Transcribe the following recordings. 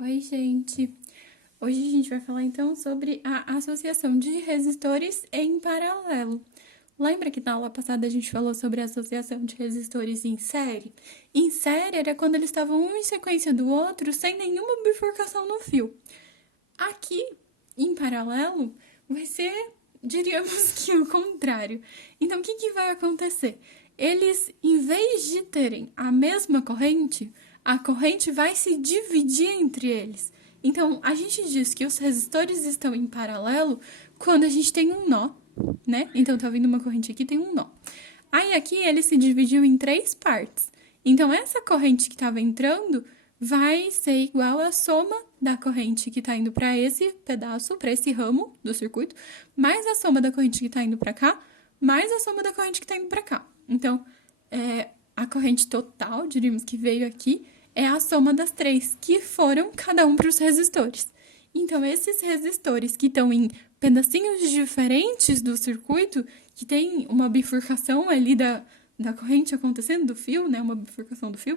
Oi, gente! Hoje a gente vai falar então sobre a associação de resistores em paralelo. Lembra que na aula passada a gente falou sobre a associação de resistores em série? Em série era quando eles estavam um em sequência do outro sem nenhuma bifurcação no fio. Aqui, em paralelo, vai ser, diríamos que o contrário. Então, o que vai acontecer? Eles, em vez de terem a mesma corrente, a corrente vai se dividir entre eles. Então, a gente diz que os resistores estão em paralelo quando a gente tem um nó, né? Então, tá vindo uma corrente aqui, tem um nó. Aí, aqui, ele se dividiu em três partes. Então, essa corrente que estava entrando vai ser igual à soma da corrente que está indo para esse pedaço, para esse ramo do circuito, mais a soma da corrente que está indo para cá, mais a soma da corrente que está indo para cá. Então, a corrente total, diríamos que veio aqui, é a soma das três, que foram cada um para os resistores. Então, esses resistores que estão em pedacinhos diferentes do circuito, que tem uma bifurcação ali da corrente acontecendo, do fio, né? Uma bifurcação do fio,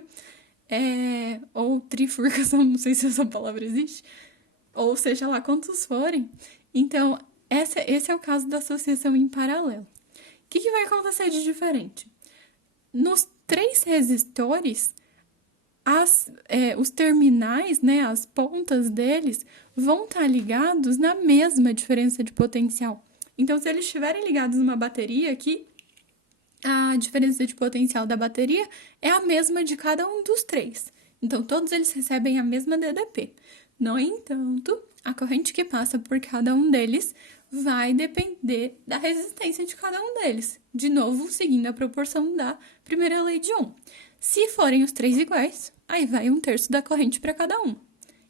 ou trifurcação, não sei se essa palavra existe, ou seja lá quantos forem. Então, esse é o caso da associação em paralelo. O que vai acontecer de diferente? Nos três resistores, os terminais, né, as pontas deles, vão estar ligados na mesma diferença de potencial. Então, se eles estiverem ligados numa bateria aqui, a diferença de potencial da bateria é a mesma de cada um dos três. Então, todos eles recebem a mesma DDP. No entanto, a corrente que passa por cada um deles vai depender da resistência de cada um deles. De novo, seguindo a proporção da primeira lei de Ohm. Se forem os três iguais, aí vai um terço da corrente para cada um.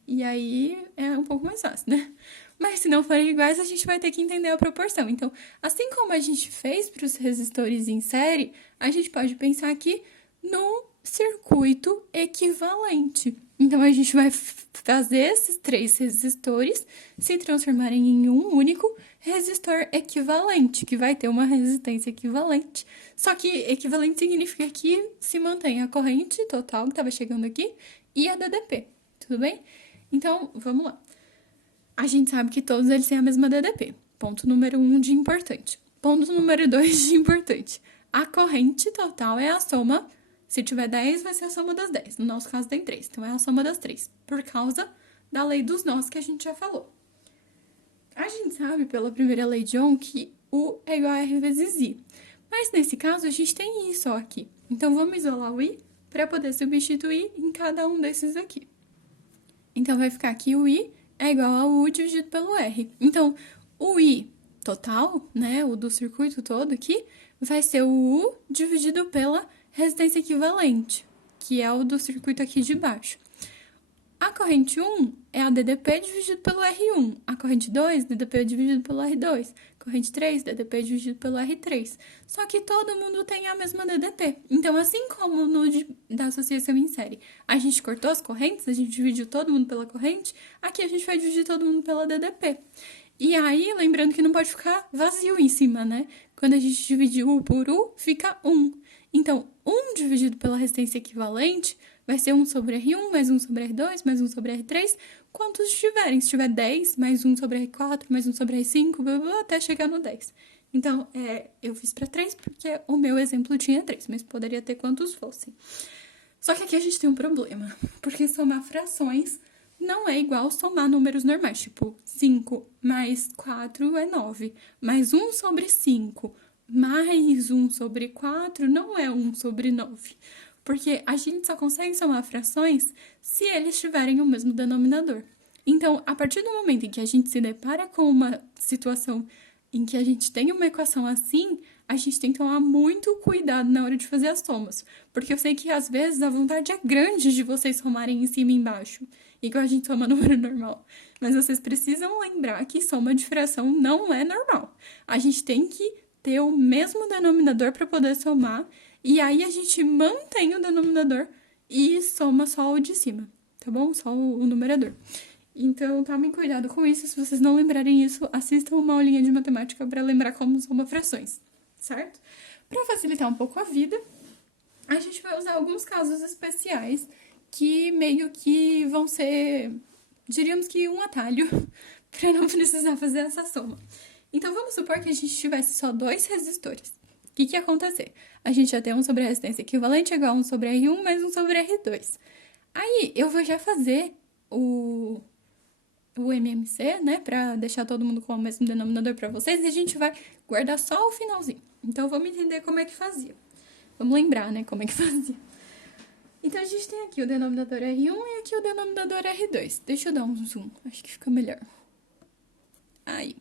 E aí é um pouco mais fácil, né? Mas se não forem iguais, a gente vai ter que entender a proporção. Então, assim como a gente fez para os resistores em série, a gente pode pensar aqui num circuito equivalente. Então, a gente vai fazer esses três resistores se transformarem em um único resistor equivalente, que vai ter uma resistência equivalente. Só que equivalente significa que se mantém a corrente total que estava chegando aqui e a DDP. Tudo bem? Então, vamos lá. A gente sabe que todos eles têm a mesma DDP. Ponto número 1 de importante. Ponto número 2 de importante. A corrente total é a soma. Se tiver 10, vai ser a soma das 10. No nosso caso, tem 3. Então, é a soma das 3. Por causa da lei dos nós que a gente já falou. A gente sabe, pela primeira lei de Ohm, que U é igual a R vezes I. Mas, nesse caso, a gente tem I só aqui. Então, vamos isolar o I para poder substituir em cada um desses aqui. Então, vai ficar aqui o I é igual ao U dividido pelo R. Então, o I total, né, o do circuito todo aqui, vai ser o U dividido pela resistência equivalente, que é o do circuito aqui de baixo. A corrente 1 é a DDP dividido pelo R1. A corrente 2, DDP dividido pelo R2. Corrente 3, DDP dividido pelo R3. Só que todo mundo tem a mesma DDP. Então, assim como no da associação em série, a gente cortou as correntes, a gente dividiu todo mundo pela corrente, aqui a gente vai dividir todo mundo pela DDP. E aí, lembrando que não pode ficar vazio em cima, né? Quando a gente divide U por U, fica 1. Então, 1 dividido pela resistência equivalente vai ser 1 sobre R1, mais 1 sobre R2, mais 1 sobre R3, quantos tiverem. Se tiver 10, mais 1 sobre R4, mais 1 sobre R5, blá, blá, até chegar no 10. Então, eu fiz para 3 porque o meu exemplo tinha 3, mas poderia ter quantos fossem. Só que aqui a gente tem um problema, porque somar frações não é igual somar números normais, tipo 5 mais 4 é 9, mais 1 sobre 5 mais 1 sobre 4 não é 1 sobre 9. Porque a gente só consegue somar frações se eles tiverem o mesmo denominador. Então, a partir do momento em que a gente se depara com uma situação em que a gente tem uma equação assim, a gente tem que tomar muito cuidado na hora de fazer as somas. Porque eu sei que às vezes a vontade é grande de vocês somarem em cima e embaixo, igual a gente soma número normal. Mas vocês precisam lembrar que soma de fração não é normal. A gente tem que ter o mesmo denominador para poder somar, e aí a gente mantém o denominador e soma só o de cima, tá bom? Só o numerador. Então, tomem cuidado com isso. Se vocês não lembrarem isso, assistam uma aulinha de matemática para lembrar como soma frações, certo? Para facilitar um pouco a vida, a gente vai usar alguns casos especiais que meio que vão ser diríamos que um atalho para não precisar fazer essa soma. Então, vamos supor que a gente tivesse só dois resistores. O que ia acontecer? A gente ia ter um sobre a resistência equivalente igual a 1 sobre R1 mais 1 sobre R2. Aí, eu vou já fazer o MMC, né, pra deixar todo mundo com o mesmo denominador pra vocês, e a gente vai guardar só o finalzinho. Então, vamos entender como é que fazia. Vamos lembrar, né, como é que fazia. Então, a gente tem aqui o denominador R1 e aqui o denominador R2. Deixa eu dar um zoom, acho que fica melhor. Aí.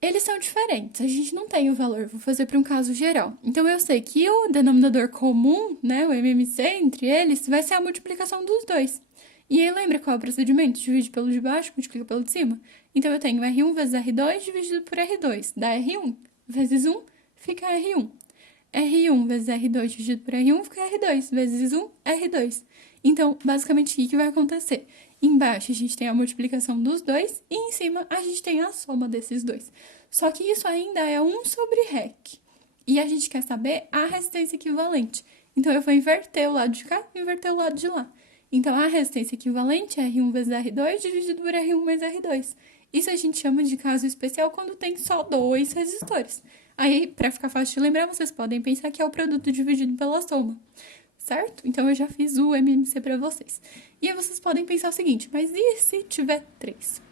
Eles são diferentes, a gente não tem o valor, vou fazer para um caso geral. Então, eu sei que o denominador comum, né, o MMC entre eles, vai ser a multiplicação dos dois. E aí, lembra qual é o procedimento? Divide pelo de baixo, multiplica pelo de cima. Então, eu tenho R1 vezes R2 dividido por R2. Dá R1 vezes 1, fica R1. R1 vezes R2 dividido por R1 fica R2 vezes 1, R2. Então, basicamente, o que vai acontecer? Embaixo a gente tem a multiplicação dos dois e em cima a gente tem a soma desses dois. Só que isso ainda é 1 sobre REC. E a gente quer saber a resistência equivalente. Então, eu vou inverter o lado de cá e inverter o lado de lá. Então, a resistência equivalente é R1 vezes R2 dividido por R1 mais R2. Isso a gente chama de caso especial quando tem só dois resistores. Aí, para ficar fácil de lembrar, vocês podem pensar que é o produto dividido pela soma. Certo? Então, eu já fiz o MMC para vocês. E aí, vocês podem pensar o seguinte, mas e se tiver 3?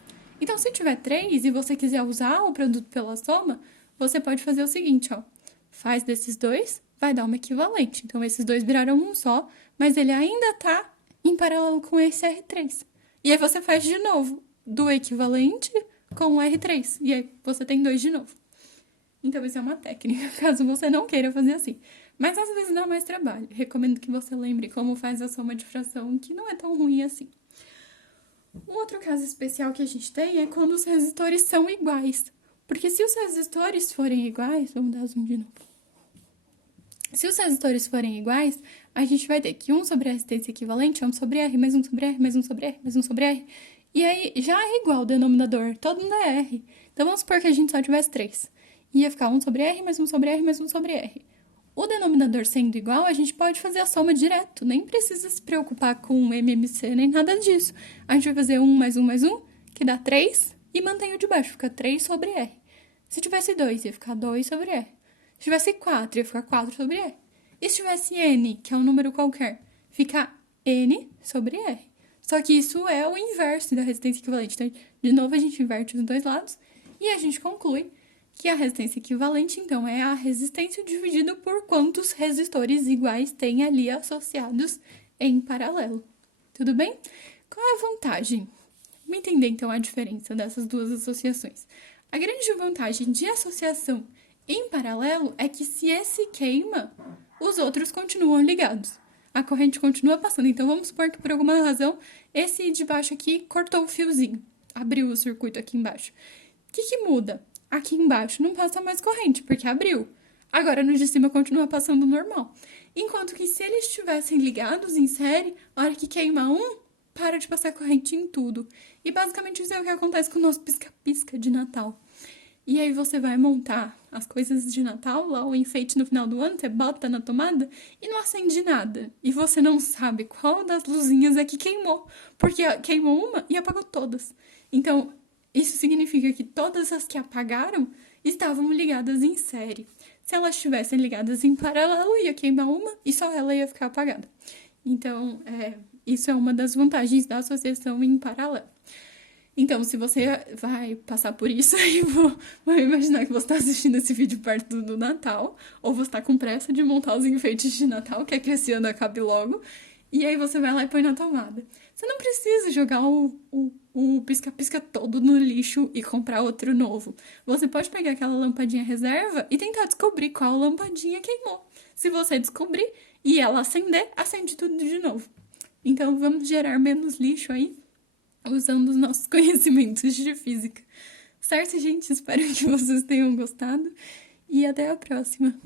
Então, se tiver 3 e você quiser usar o produto pela soma, você pode fazer o seguinte, ó. Faz desses dois, vai dar uma equivalente. Então, esses dois viraram um só, mas ele ainda tá em paralelo com esse R3. E aí, você faz de novo do equivalente com o R3. E aí, você tem 2 de novo. Então, isso é uma técnica, caso você não queira fazer assim. Mas às vezes dá mais trabalho. Recomendo que você lembre como faz a soma de fração, que não é tão ruim assim. Um outro caso especial que a gente tem é quando os resistores são iguais. Porque se os resistores forem iguais... Vamos dar zoom de novo. Se os resistores forem iguais, a gente vai ter que 1 sobre a resistência equivalente é 1 sobre R, mais 1 sobre R, mais 1 sobre R, mais 1 sobre R. E aí já é igual o denominador, todo mundo é R. Então vamos supor que a gente só tivesse 3. Ia ficar 1 sobre R, mais 1 sobre R, mais 1 sobre R. O denominador sendo igual, a gente pode fazer a soma direto. Nem precisa se preocupar com o MMC, nem nada disso. A gente vai fazer 1 mais 1 mais 1, que dá 3, e mantém o de baixo, fica 3 sobre R. Se tivesse 2, ia ficar 2 sobre R. Se tivesse 4, ia ficar 4 sobre R. E se tivesse N, que é um número qualquer, fica N sobre R. Só que isso é o inverso da resistência equivalente. Então, de novo, a gente inverte os dois lados e a gente conclui que a resistência equivalente, então, é a resistência dividida por quantos resistores iguais tem ali associados em paralelo. Tudo bem? Qual é a vantagem? Vamos entender, então, a diferença dessas duas associações. A grande vantagem de associação em paralelo é que se esse queima, os outros continuam ligados. A corrente continua passando. Então, vamos supor que, por alguma razão, esse de baixo aqui cortou o fiozinho. Abriu o circuito aqui embaixo. O que muda? Aqui embaixo não passa mais corrente, porque abriu. Agora, no de cima continua passando normal. Enquanto que se eles estivessem ligados em série, a hora que queima um, para de passar corrente em tudo. E basicamente isso é o que acontece com o nosso pisca-pisca de Natal. E aí você vai montar as coisas de Natal, lá o enfeite no final do ano, você bota na tomada e não acende nada. E você não sabe qual das luzinhas é que queimou, porque queimou uma e apagou todas. Então, isso significa que todas as que apagaram estavam ligadas em série. Se elas estivessem ligadas em paralelo, ia queimar uma e só ela ia ficar apagada. Então, isso é uma das vantagens da associação em paralelo. Então, se você vai passar por isso, aí vou imaginar que você está assistindo esse vídeo perto do Natal, ou você está com pressa de montar os enfeites de Natal, quer que esse ano acabe logo, e aí você vai lá e põe na tomada. Você não precisa jogar o pisca-pisca todo no lixo e comprar outro novo. Você pode pegar aquela lampadinha reserva e tentar descobrir qual lampadinha queimou. Se você descobrir e ela acender, acende tudo de novo. Então, vamos gerar menos lixo aí, usando os nossos conhecimentos de física. Certo, gente? Espero que vocês tenham gostado e até a próxima.